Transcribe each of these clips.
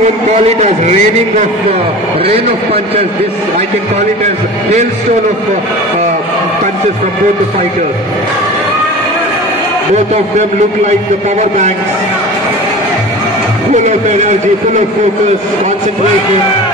won't call it as rain of punches. This I can call it as hailstone of punches from both the fighters. Both of them look like the power banks, full of energy, full of focus, concentration.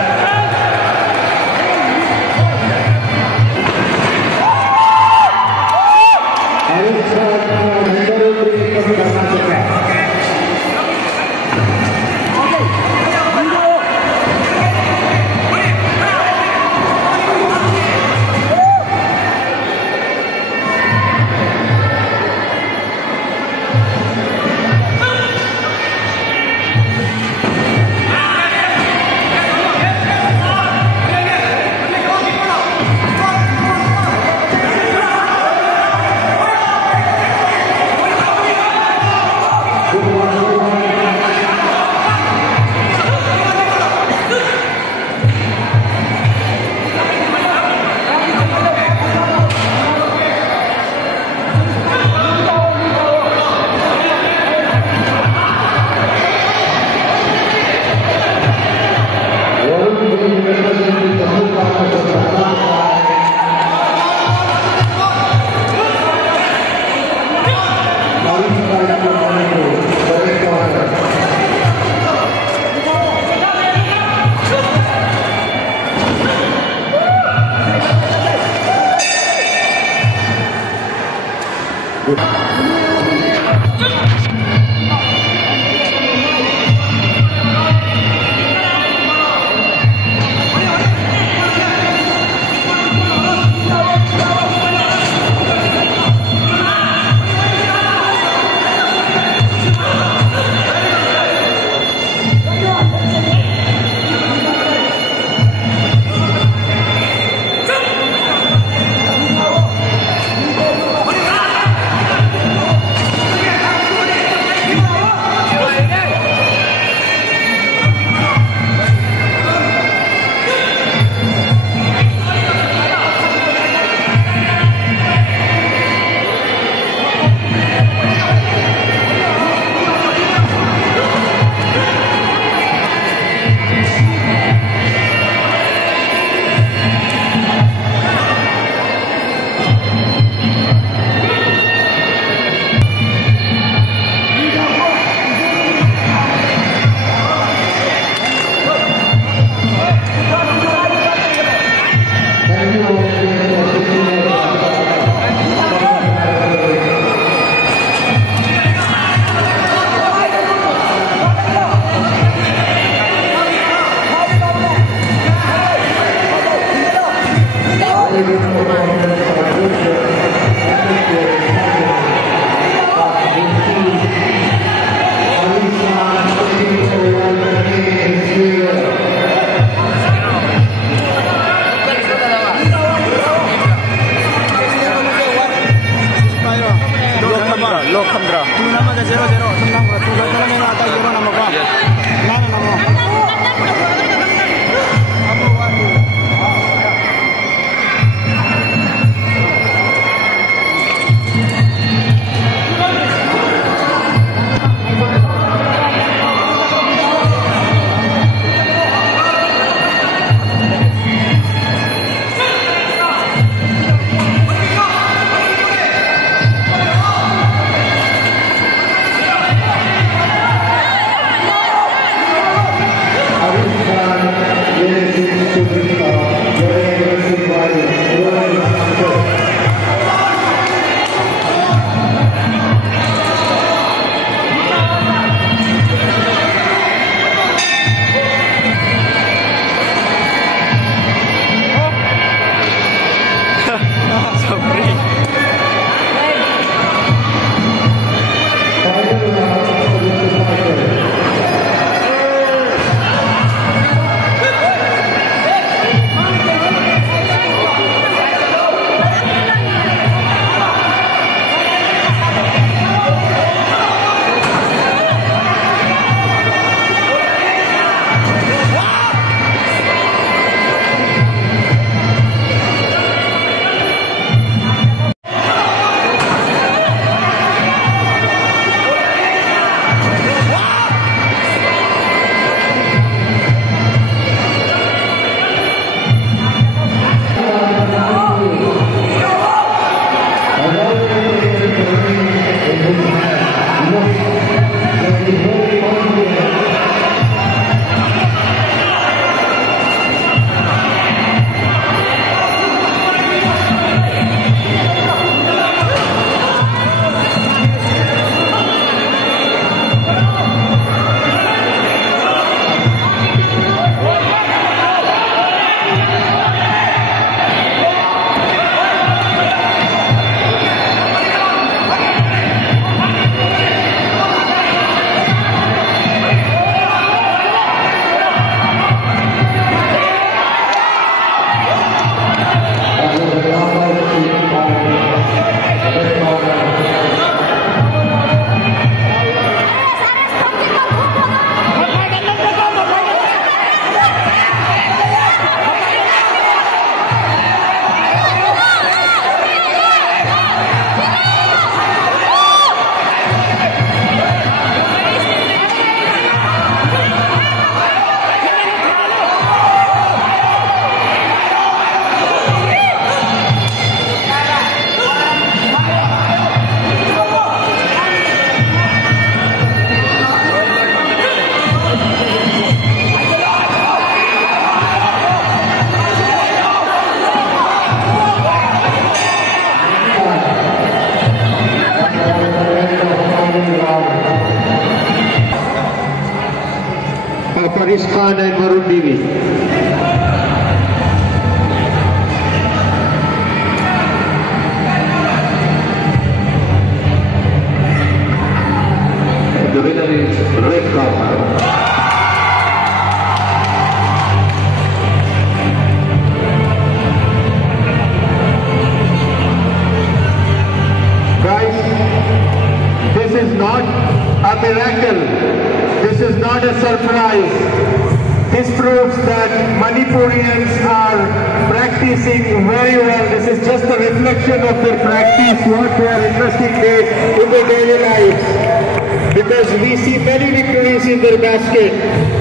Manish Khan and Varun Devi. The winner is red corner. Guys, this is not a miracle. This is not a surprise. This proves that Manipurians are practicing very well. This is just a reflection of their practice, what they are investing in their daily lives. Because we see many victories in their basket.